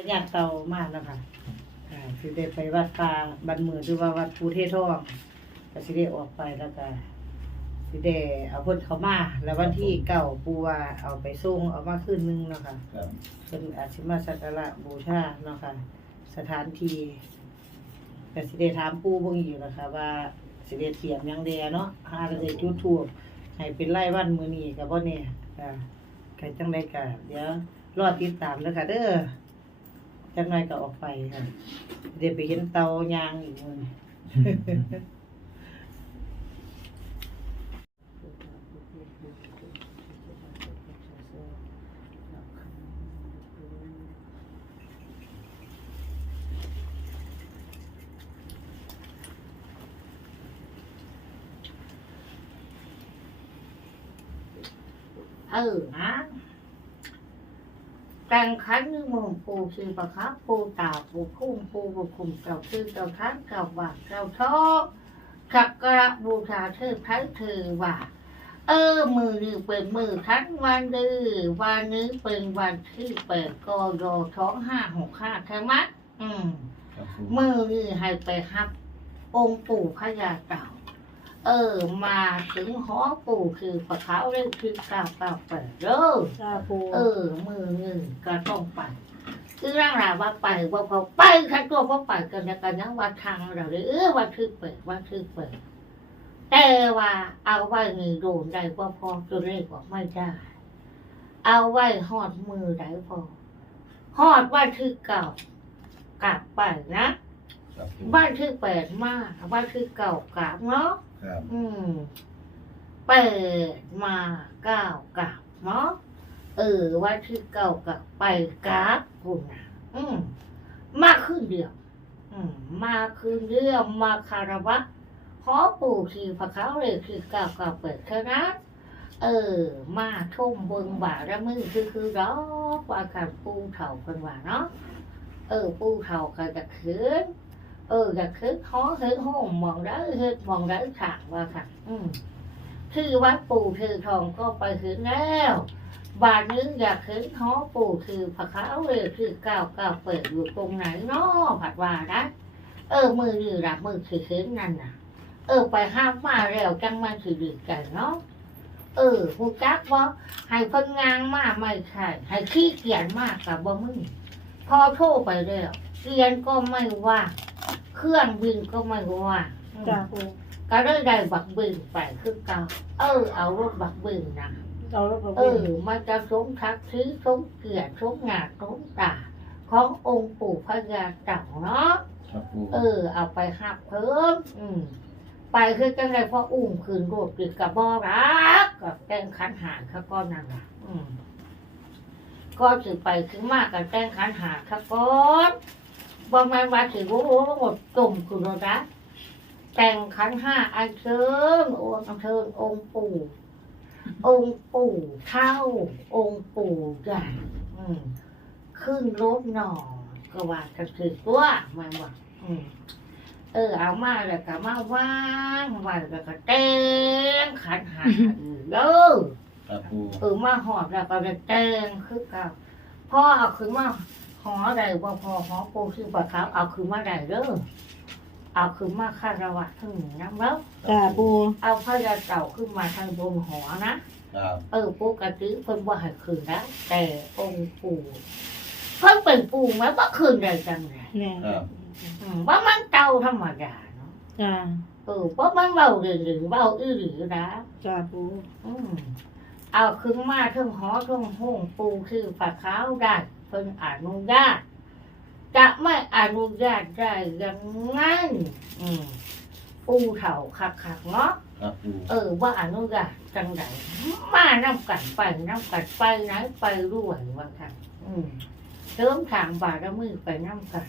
ระยะเก่ามากแล้วค่ะอ่าสิได้ไปวัดป่าบันมือหรือว่าวัดภูเทศทองก็สิได้ออกไปแล้วก็สิได้เอาเพิ่นเข้ามาแล้ววันที่เก้าปูว่าเอาไปส่งเอามาคืนนึงเนาะค่ะครับเพิ่นอาจสิมาสักการะบูชาเนาะค่ะ สถานที่ก็สิได้ถามปู่เบิ่งอยู่นะคะว่าสิได้เตรียมหยังแดเนาะหาได้จุดธูปให้เป็นไร่วันมื้อนี้ก็บ่แน่ค่ะก็จังได๋ก็เดี๋ยวรอติดตามเด้อค่ะเด้อ จังไดก็ออกไปค่ะเดี๋ยวไปเห็นเตายางอีกมื้อนี้เออนะ แต่งขันนึกมงปูคือประคับปูตาปูคุ้มปูบุคุมเจ้าคือเจ้าทันเจ้าบาทเจ้าทองสักการะบูชาเธอทั้งเธอว่า เออ มือนี่เป็นมือทั้งวันดื้อวันนี้เป็นวันที่แปดกอยท้องห้าหกห้าใช่ไหมอืม มือนี่ให้ไปฮับ องค์ปู่พญาเต่า เออ มาถึงหอปู่คือปะเขาเรียกคือเก้าเก้าแปดเด้อจ้าปูเออ มือหนึ่งก็ต้องไปคือร่างราว่าไปว่าพอไปทั้งตัวว่าไปกันนะกันยังว่าทางเราเลยเออว่าคือเปิดว่าคือเปิด แต่ว่าเอาไว้หนึ่งโดนได้ว่าพอตัวเลขบอกไม่ได้ เอาไว้หอดมือได้พอหอดว่าคือเก่ากลับไปนะครับปูบ้านคือแปดมากบ้านคือเก่ากราบเนาะ ครับ อืมแปดมาเก้ากับเนาะเออว่าที่เก้ากับไปกราบคุณนะอืม มากขึ้นเดียว อืม มาคืนเดียวมาคารวะขอปู่ทีพระเขาเลยคือเก้ากับเปิดเท่านั้นเออ มาทุ่มเบิงบ่าระมือคือคือดอกว่าการปูเถ่าคนว่าเนาะเออ ปูเถ่าก็จะคืน เอออยากขึ้อขึ้นห้องมองได้เฮ็ดมองได้ถางว่าค่ะ อืมคือวัดปู่คือทองก็ไปขึ้นแล้วบาทนึงอยากขึ้นหอปู่คือพระเขาเลยคือเก้าเก้าเปิดอยู่ตรงไหนเนาะผัดว่านะเออมือนี่ละมือคือขึ้นนั่นน่ะ เออไปห้ามมาแล้วจังมันคือดีกันเนาะเออหูจักว่าให้พิ่งงานมากไม่ใช่ให้ขี้เกียจมากกับบ่มึงพอโทรไปแล้วเรียนก็ไม่ว่า เครื่องบินก็ไม่ว่างจ้าปูก็เลยได้บักบินไปคือเก่าเออเอารถบักบินนะ เรารถเออมันจะสมทักซื้อสมเกียรติสมงานสมตาขององค์ปู่พญาเต่าเนาะ ครับปูเออ เอาไปหักเพิ่ม อืม ไปคือจังไรเพราะอุ้มคืนรถติดกับบอรักกับแต่งขันหาข้าก้อนนั่นแหละอืม ก็ถือไปถึงมากกับแต่งขันหาข้าก้ อนบอมันว่าถือว่าโอ้หมดตุ่มคือรถนะแต่งขันห้าอันเชิญโอ้อันเชิญองค์ปู่ องค์ปู่เท่า องค์ปู่ใหญ่อืมขึ้นรถหน่อก็ว่ากันถือตัวมันว่าอืมเออเอามาแล้วก็มาว่างไว้แล้วก็แต่งขันหาอีกเด้อครับปูเออมาหอดแล้วก็จะแต่งคือเก่าพ่อเอาขึ้นมา หอใดว่าพอหอปูคือปะเขาเอาขึ้นมาใดเด้อเอาขึ้นมาคารวะทั้งหนึ่งน้ำแล้วจ้าปูเอาพระยาเต่าขึ้นมาทางบนหอนะครับเออปกติเพิ่นว่าให้คืนนะแต่องค์ปู่เพิ่นเป็นปู่ไหมว่าคืนได้จังไงแน่ครับอืมว่ามันเก่าธรรมดาเนาะจ้าเออเพราะมันเบาเรื่องหรือเบาอื้อหรือนะจ้าปูอืมเอาขึ้นมาเทั้งหอเทั้งห้องปูคือฝาขาวได้ เพิ่นอนุญาตจะไม่อนุญาตได้ยังไงอืมปูเถ่าคักคักๆเนาะ ครับปูเออว่าอนุญาตจังไดมาน้ำกันไปน้ำกันไปไหนไปรวยว่าค่ะอืมเติมทางบารมีไปน้ำกัน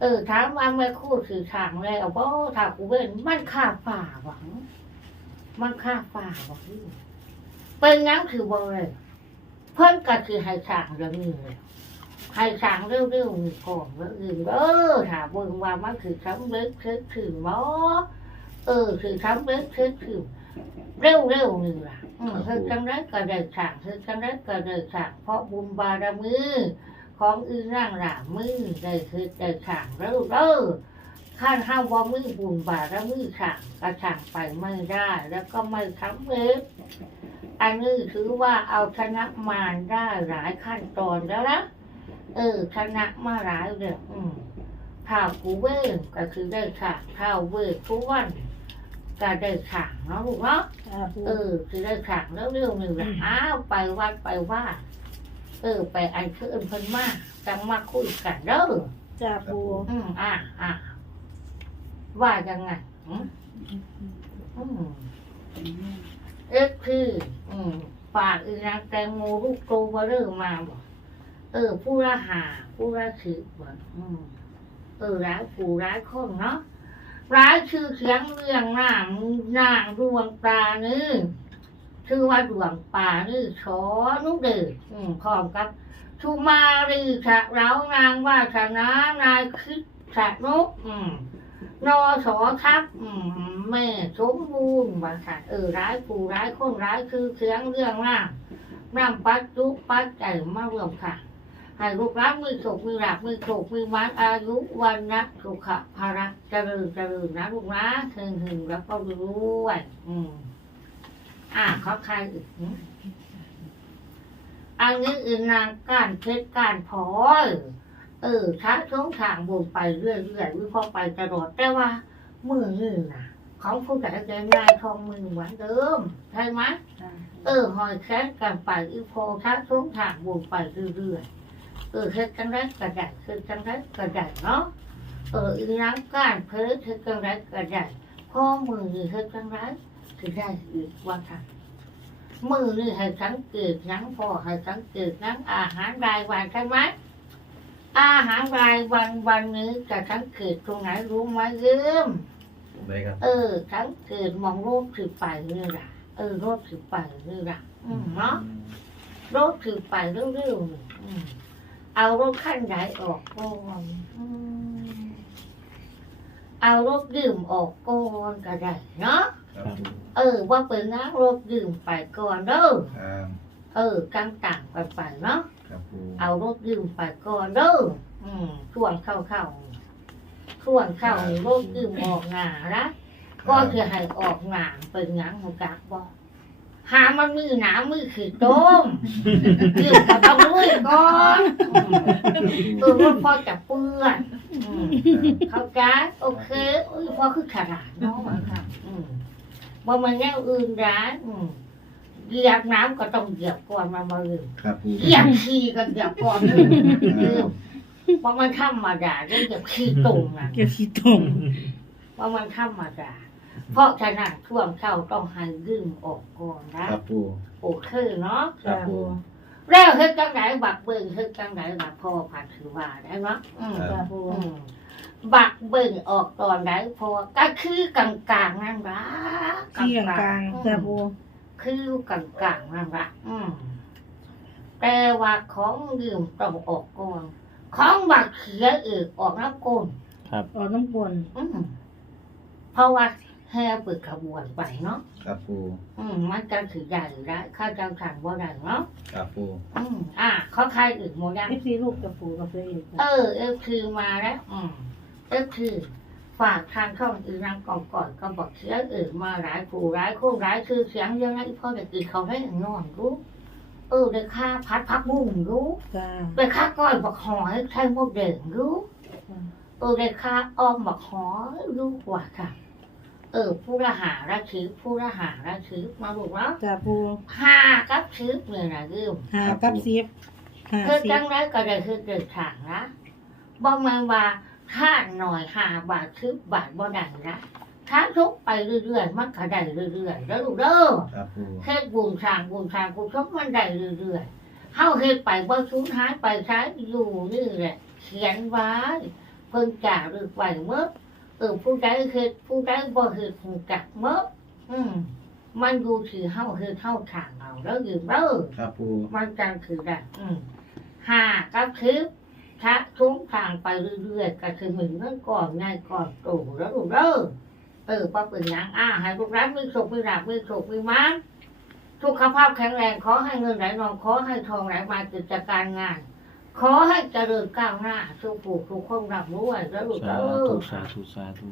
เออถามว่าแม่ครู่สื่อทางแล้วบ่ถ้ากูเว้นมันค่าฝ่าหวัง มันค่าฝ่าหวังเป็นงั้นคือบ่เลย เพิ่นก็คือให้ทางเรื่องนี้เลยให้ทางเร็วๆมีก่อนว่าอื่นเออถ้าเบิ่งว่ามันคือสำเร็จคือถึงบ่เออคือสำเร็จคือถึงเร็วๆนี่ล่ะอืมคือจังไดก็ได้ทางคือจังไดก็ได้ทางเพราะบุญบารมีของอื่นร่างหลามือได้คือได้ฉางแล้วเด้อข้าห้าว่ามือบุญบาแล้วมือฉางกระฉางไปไม่ได้ แล้วก็ไม่ทำเล็บ อันนี้ถือว่าเอาชนะมารได้หลายขั้นตอนแล้วนะเออชนะมาหลายเลยอืมถ้ากูเว้นก็คือได้ฉางถ้าเว้ทุกวันก็ได้ฉางเนาะลูกเนาะจ้าปูเออ คือได้ขังแล้วเรื่องหนึ่งละอ้าวไปวัดไปว่าเออไปอันเชิญเพิ่นมาจังมาคุยกันเด้อจ้าปูอืมอะอะว่ายังไงอืมอืม เอ๊ะคืออืมฝากอีนางแตงโมลูกโตมาเริ่มมาบอกเออ ผู้ละหาผู้ละสิบบอกอืมเออร้ายผู้ร้ายคนเนาะร้ายชื่อเสียงเรื่องหน้านางดวงตานี่ชื่อว่าดวงป่านี่ชอนุเดชอืมพร้อมกับชุมารีฉะเรานางว่าชนะนายคิดฉะนุกอืม นอสอทับแม่สมบูรณ์ว่าค่ะ เออร้ายผู้ร้ายคนร้ายคือเสียงเรื่องหน้านำปัจจุปัจจัยมารวมค่ะให้ลูกรักมือโศกมือหลักมือโศกมือมันอายุวันนะสุขภาระเจริญเจริญนะลูกนะเฮงเฮงแล้วก็รวยอืมอ่าเขาใครอีกอันนี้อื่นนางกานเพชรกานพลอย เออช้าช่วงทางบนไปเรื่อยเรื่อยวิเคราะห์ไปตลอดแต่ว่ามือนี่นะของผู้ใหญ่ใจง่ายทองมือเหมือนเดิมใช่ไหมจ้าเออหอยแค้นกันไปอีโพช้าช่วงทางบนไปเรื่อยๆเออเฮ็ดจังไรก็ได้เฮ็ดจังไรก็ได้เนาะเอออีน้ำก้านเพิ่เฮ็ดจังไรก็ได้พ่อมือนี่เฮ็ดจังไรคือได้อีกว่าค่ะมือนี่ให้สังเกตหยังพ่อให้สังเกตหยังอาหารรายวันใช่ไหม อาหารรายวันวันนี้จะสังเกตตรงไหนรู้ไหมยืมได้ครับ เออสังเกตมองรูปถือไปนี่แหละเออรูปถือไปนี่แหละอืมเนาะรถถือไปเร็วๆนี่อืมเอารถขั้นใหญ่ออกก่อนอืมเอารถดื่มออกก่อนก็ได้เนาะครับผมเออ ว่าเป็นนะรถดื่มไปก่อนเด้อ ครับ เออกลางต่างกันไปเนาะ ครับผมเอารถดื่มไปก่อนเด้ออืมช่วงเข้าเข้าๆช่วงเข้านี่รถดื่มออกหนาละก็จะให้ออกหนาเป็นหยังของกักบอหามันมือหนามือขีดต้มดื่มก็ต้องลุยก่อนเออว่าพอจะเปื้อนอืม เข้าใจโอเคอุ้ยพอคือขนาดเนาะค่ะอืมบ่มันแนวอื่นร้านอืม เหยียบน้ำก็ต้องเหยียบก่อนมามาลืมครับผมเหยียบขี้ก็เหยียบก่อนลืมลืมเพราะมันธรรมดาเรื่องเหยียบขี้ตุ่มนะเกี่ยวขี้ตรงเพราะมันธรรมดาเพราะฉะนั้นช่วงเข้าต้องให้ดื่มออกก่อนนะครับผมโอเคเนาะครับผมแล้วเฮ็ดจังไหนบักเบิ่งเฮ็ดจังไหนบักพ่อผ่านถือว่าได้เนาะอืมจ้าปูอืมบักเบิ่งออกตอนไหนพอก็คือกลางกลางๆนั่นละขี้กลางกลางๆจ้าปู คือกลางกลางๆนั่นละอืมแต่ว่าของดื่มต้องออกก่อน ของบักเขียเอกออกน้ำก้นออกน้ำกวนอืมเพราะว่าแห่เปิดขบวนไปเนาะครับผมอืมมันจะถือใหญ่ได้ข้าเจ้าขันบ่ได้เนาะครับผมอืมอะเขาใครอื่นโมยังเอฟซีลูกจ้าปูกับเพื่อนอีกเออเอฟคือมาแล้ว อืมเอฟคือฝากทางช่องอื่นนางก่อนก่อนก็บอกเสียเออมาหลายผู้ร้ายโค้งร้ายคือเสียงยังไงพ่อเด็กอื่นเขาได้นอนรู้เออได้ค่าพัดพักบุ้งรู้จ้าได้ค่าก้อยบักหอยใช้หมดเด่งรู้เออได้ค่าอ้อมบักหอยรู้กว่าค่ะเออผู้ละหาละชื้อผู้ละหาละชื้อมาบอกว่าจ้าปูห้ากับชื้อเนี่ยนะยืมหากับซีฟหาคือซีจัฟงไรก็ได้คือเดินทางนะบ่แมาว่า ถ้าหน่อยหาบาทคือบาทบ่ได้นะถ้าทุกไปเรื่อยๆมันก็ได้เรื่อยๆแล้วลูกเด้อครับผมเฮ็ดบุญสร้างบุญสร้างกุศลมันได้เรื่อยๆเฮาเฮ็ดไปบ่สูญหายไปใช้อยู่นี่แหละเขียนไว้เพิ่นจ่าหรือไว้เมื่อเออผู้ใดเฮ็ดผู้ใดบ่เฮ็ดฮู้จักเมื่ออืมมันอยู่ที่เฮาเฮ็ดเฮาทางเอาแล้วอยู่เด้อครับผมมันจังคือได้อืมห้าก็คือ ถ้าทุกทางไปเรื่อยๆก็คือเหมือนเมื่อก่อนง่ายก่อนโตแล้วลูกเด้อเออพอเป็นอย่างอ้าให้ลูกรักมีสุขมีหลักมีสุขมีมั่งสุขภาพแข็งแรงขอให้เงินไหลนองขอให้ทองไหลมากิจการงาน ขอให้เจริญก้าวหน้าสุขผูกทุกคนรับรู้ไว้แล้วลูกสาเอธุสาธุสาธุ